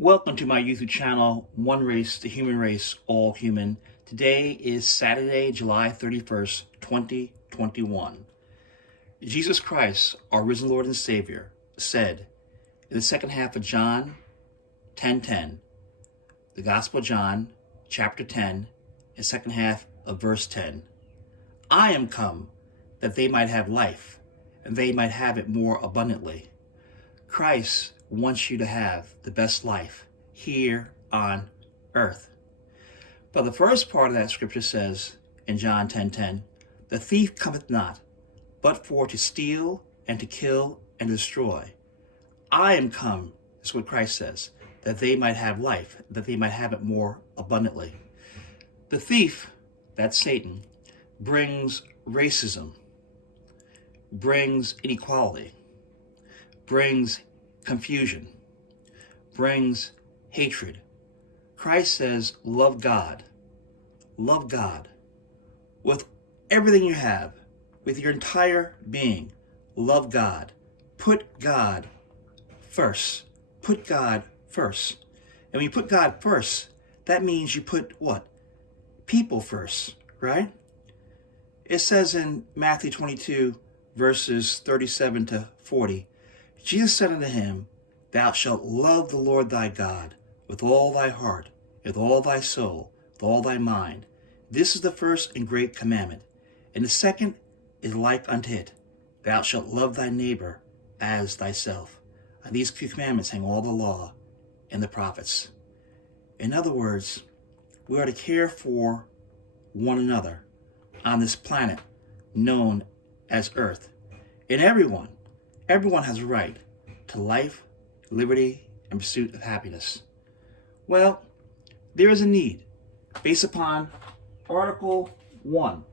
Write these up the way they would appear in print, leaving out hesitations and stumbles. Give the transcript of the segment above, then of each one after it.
Welcome to my YouTube channel, One Race, the Human Race, All Human. Today is Saturday, July 31st, 2021. Jesus Christ, our risen Lord and Savior, said in the second half of John 10:10, the Gospel of John, chapter 10, and second half of verse 10, I am come that they might have life, and they might have it more abundantly. Christ wants you to have the best life here on earth. But the first part of that scripture says in John 10:10, the thief cometh not, but for to steal and to kill and destroy. I am come, is what Christ says, that they might have life, that they might have it more abundantly. The thief, that's Satan, brings racism, brings inequality, brings confusion, brings hatred. Christ says, love God with everything you have, with your entire being. Love God. Put God first. Put God first. And when you put God first, that means you put what? People first, right? It says in Matthew 22, verses 37 to 40, Jesus said unto him, Thou shalt love the Lord thy God with all thy heart, with all thy soul, with all thy mind. This is the first and great commandment. And the second is like unto it. Thou shalt love thy neighbor as thyself. On these two commandments hang all the law and the prophets. In other words, we are to care for one another on this planet known as Earth. And everyone has a right to life, liberty, and pursuit of happiness. Well, there is a need based upon Article 1,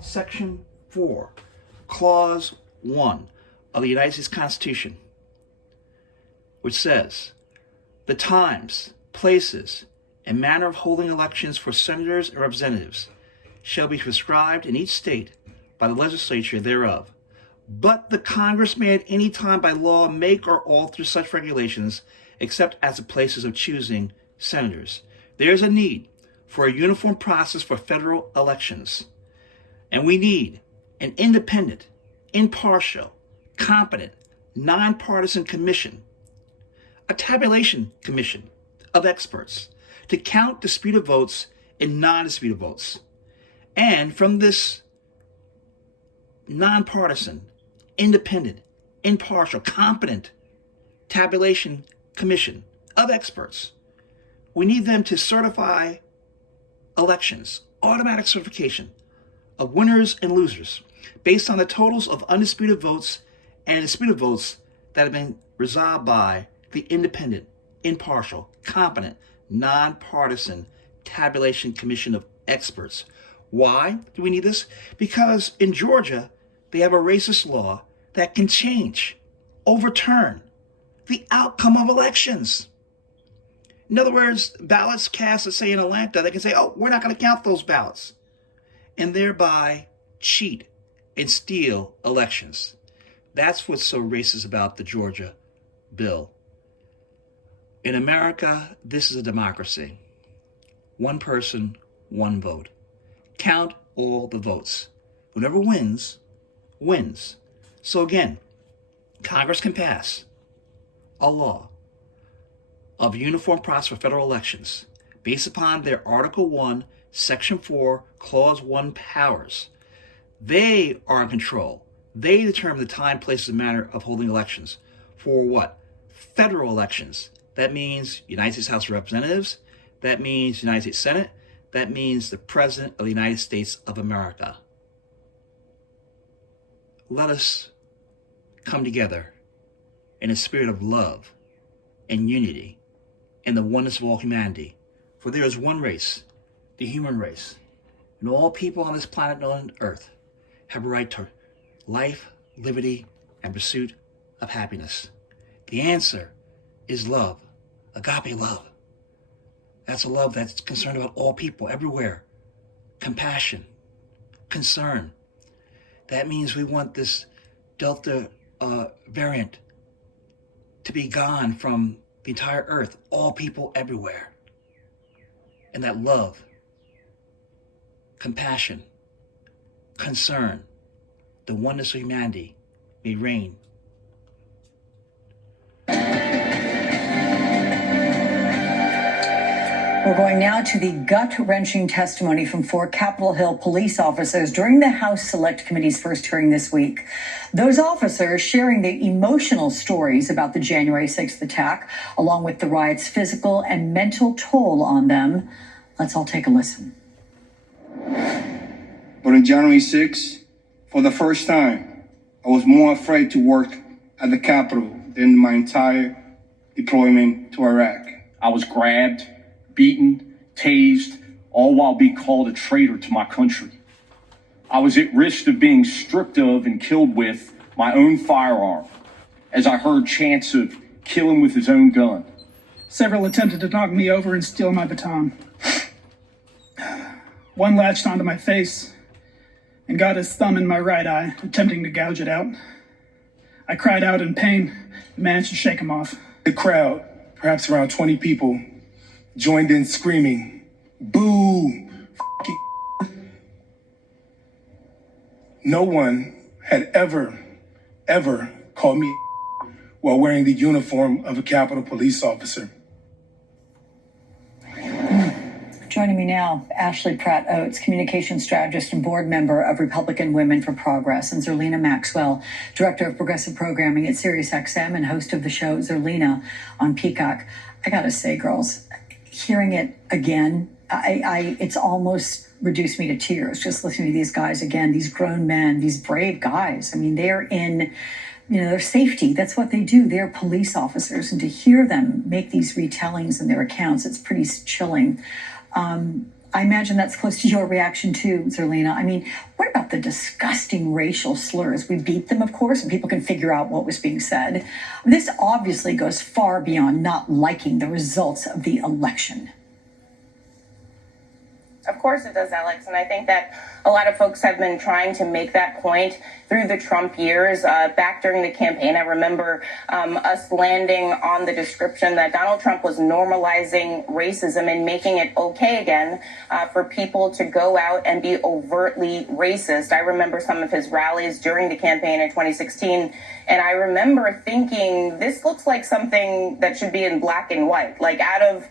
Section 4, Clause 1 of the United States Constitution, which says, the times, places, and manner of holding elections for senators and representatives shall be prescribed in each state by the legislature thereof. But the Congress may at any time by law make or alter such regulations, except as the places of choosing senators. There is a need for a uniform process for federal elections. And we need an independent, impartial, competent, nonpartisan commission, a tabulation commission of experts to count disputed votes and non-disputed votes. And from this nonpartisan, independent, impartial, competent tabulation commission of experts, we need them to certify elections, automatic certification of winners and losers based on the totals of undisputed votes and disputed votes that have been resolved by the independent, impartial, competent, nonpartisan tabulation commission of experts. Why do we need this? Because in Georgia, they have a racist law that can change, overturn the outcome of elections. In other words, ballots cast, let's say in Atlanta, they can say, oh, we're not going to count those ballots, and thereby cheat and steal elections. That's what's so racist about the Georgia bill. In America, this is a democracy. One person, one vote. Count all the votes. Whoever wins, wins. So again, Congress can pass a law of uniform process for federal elections based upon their Article 1, Section 4, Clause 1 powers. They are in control. They determine the time, place, and manner of holding elections. For what? Federal elections. That means United States House of Representatives. That means United States Senate. That means the President of the United States of America. Let us come together in a spirit of love and unity and the oneness of all humanity. For there is one race, the human race, and all people on this planet on earth have a right to life, liberty, and pursuit of happiness. The answer is love, agape love. That's a love that's concerned about all people everywhere. Compassion, concern. That means we want this Delta variant to be gone from the entire earth, all people everywhere. And that love, compassion, concern, the oneness of humanity may reign. We're going now to the gut-wrenching testimony from 4 Capitol Hill police officers during the House Select Committee's first hearing this week. Those officers sharing the emotional stories about the January 6th attack, along with the riot's physical and mental toll on them. Let's all take a listen. But on January 6th, for the first time, I was more afraid to work at the Capitol than my entire deployment to Iraq. I was grabbed, beaten, tased, all while being called a traitor to my country. I was at risk of being stripped of and killed with my own firearm, as I heard chants of kill him with his own gun. Several attempted to knock me over and steal my baton. One latched onto my face and got his thumb in my right eye, attempting to gouge it out. I cried out in pain and managed to shake him off. The crowd, perhaps around 20 people, joined in screaming, "Boo! F*** it." No one had ever called me while wearing the uniform of a Capitol police officer. Joining me now, Ashley Pratt Oates, communications strategist and board member of Republican Women for Progress, and Zerlina Maxwell, director of progressive programming at SiriusXM and host of the show Zerlina on Peacock. I gotta say, girls, hearing it again, it's almost reduced me to tears just listening to these guys again, these grown men, these brave guys. I mean, they're in, their safety. That's what they do. They're police officers. And to hear them make these retellings in their accounts, it's pretty chilling. I imagine that's close to your reaction too, Zerlina. I mean, what about the disgusting racial slurs? We beat them, of course, and people can figure out what was being said. This obviously goes far beyond not liking the results of the election. Of course it does, Alex. And I think that a lot of folks have been trying to make that point through the Trump years. Back during the campaign, I remember us landing on the description that Donald Trump was normalizing racism and making it okay again for people to go out and be overtly racist. I remember some of his rallies during the campaign in 2016. And I remember thinking, this looks like something that should be in black and white, like out of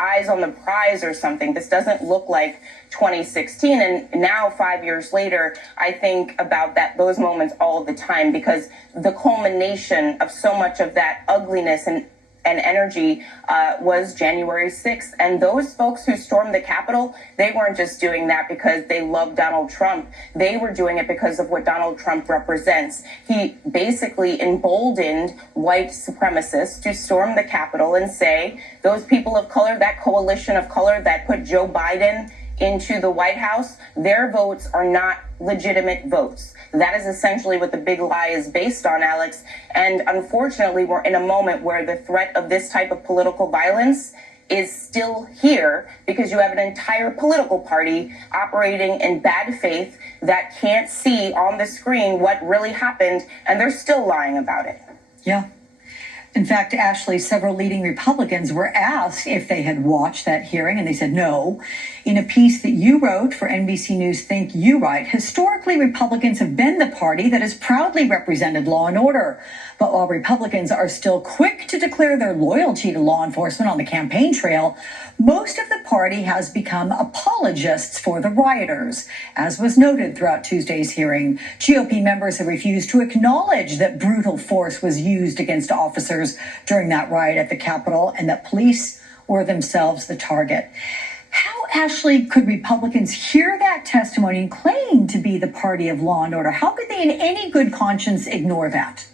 Eyes on the Prize or something. This doesn't look like 2016. And now, 5 years later, I think about those moments all the time, because the culmination of so much of that ugliness and energy was January 6th. And those folks who stormed the Capitol, they weren't just doing that because they loved Donald Trump. They were doing it because of what Donald Trump represents. He basically emboldened white supremacists to storm the Capitol and say, those people of color, that coalition of color that put Joe Biden into the White House, their votes are not legitimate votes. That is essentially what the big lie is based on, Alex. And unfortunately, we're in a moment where the threat of this type of political violence is still here because you have an entire political party operating in bad faith that can't see on the screen what really happened, and they're still lying about it. Yeah. In fact, Ashley, several leading Republicans were asked if they had watched that hearing, and they said no. In a piece that you wrote for NBC News Think, you write, historically, Republicans have been the party that has proudly represented law and order. But while Republicans are still quick to declare their loyalty to law enforcement on the campaign trail, most of the party has become apologists for the rioters. As was noted throughout Tuesday's hearing, GOP members have refused to acknowledge that brutal force was used against officers during that riot at the Capitol and that police were themselves the target. How, Ashley, could Republicans hear that testimony and claim to be the party of law and order? How could they in any good conscience ignore that?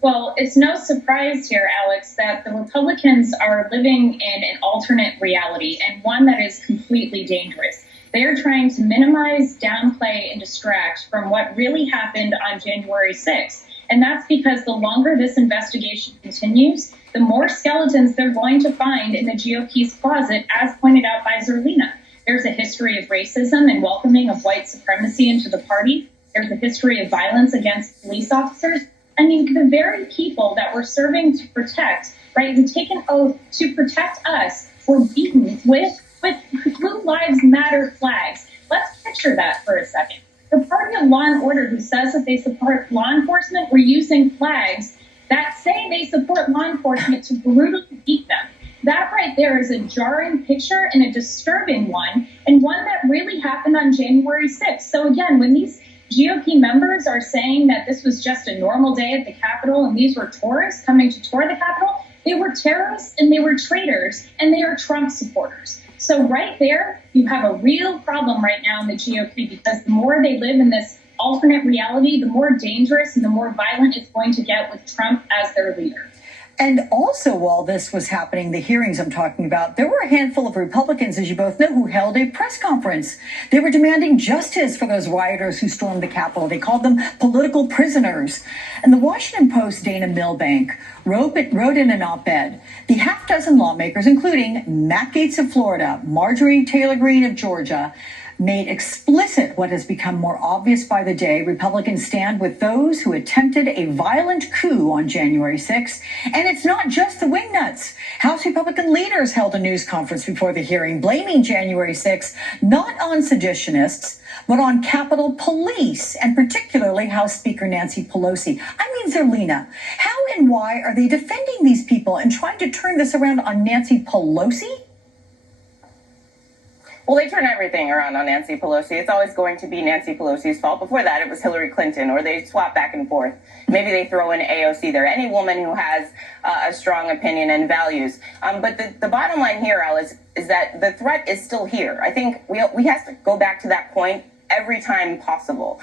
Well, it's no surprise here, Alex, that the Republicans are living in an alternate reality, and one that is completely dangerous. They are trying to minimize, downplay, and distract from what really happened on January 6th. And that's because the longer this investigation continues, the more skeletons they're going to find in the GOP's closet, as pointed out by Zerlina. There's a history of racism and welcoming of white supremacy into the party. There's a history of violence against police officers. I mean, the very people that we're serving to protect right, who take an oath to protect us, were beaten with Blue Lives Matter flags. Let's picture that for a second. The party of law and order who says that they support law enforcement were using flags that say they support law enforcement to brutally beat them. That right there is a jarring picture and a disturbing one, and one that really happened on January 6th. So again, when these GOP members are saying that this was just a normal day at the Capitol and these were tourists coming to tour the Capitol, they were terrorists and they were traitors and they are Trump supporters. So right there, you have a real problem right now in the GOP, because the more they live in this alternate reality, the more dangerous and the more violent it's going to get with Trump as their leader. And also, while this was happening, the hearings I'm talking about, there were a handful of Republicans, as you both know, who held a press conference. They were demanding justice for those rioters who stormed the Capitol. They called them political prisoners. And the Washington Post's Dana Milbank wrote in an op-ed, the half dozen lawmakers, including Matt Gaetz of Florida, Marjorie Taylor Greene of Georgia, made explicit what has become more obvious by the day. Republicans stand with those who attempted a violent coup on January 6th. And it's not just the wingnuts. House Republican leaders held a news conference before the hearing, blaming January 6th not on seditionists, but on Capitol Police, and particularly House Speaker Nancy Pelosi. Zerlina, how and why are they defending these people and trying to turn this around on Nancy Pelosi? Well, they turn everything around on Nancy Pelosi. It's always going to be Nancy Pelosi's fault. Before that, it was Hillary Clinton, or they swap back and forth. Maybe they throw in AOC there. Any woman who has a strong opinion and values. But the bottom line here, Alice, is that the threat is still here. I think we have to go back to that point every time possible,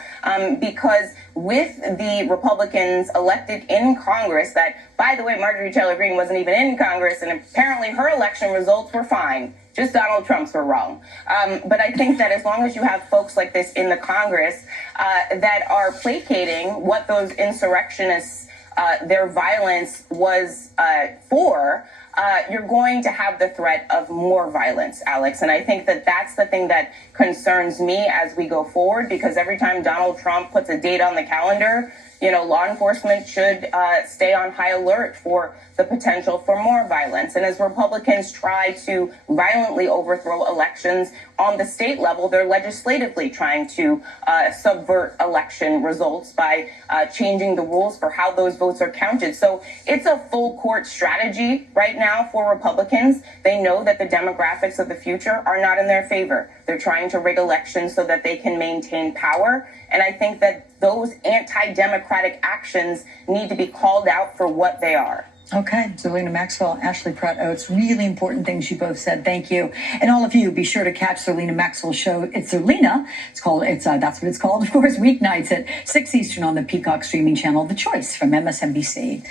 because with the Republicans elected in Congress, that, by the way, Marjorie Taylor Greene wasn't even in Congress, and apparently her election results were fine. Just Donald Trump's were wrong. But I think that as long as you have folks like this in the Congress that are placating what those insurrectionists, their violence was for, you're going to have the threat of more violence, Alex. And I think that that's the thing that concerns me as we go forward, because every time Donald Trump puts a date on the calendar, law enforcement should stay on high alert for the potential for more violence. And as Republicans try to violently overthrow elections on the state level, they're legislatively trying to subvert election results by changing the rules for how those votes are counted. So it's a full court strategy right now for Republicans. They know that the demographics of the future are not in their favor. They're trying to rig elections so that they can maintain power. And I think that those anti-democratic actions need to be called out for what they are. Okay, Zerlina Maxwell, Ashley Pratt Oates, really important things you both said. Thank you. And all of you, be sure to catch Zerlina Maxwell's show. It's Zerlina. That's what it's called, of course, weeknights at 6 Eastern on the Peacock streaming channel, The Choice from MSNBC.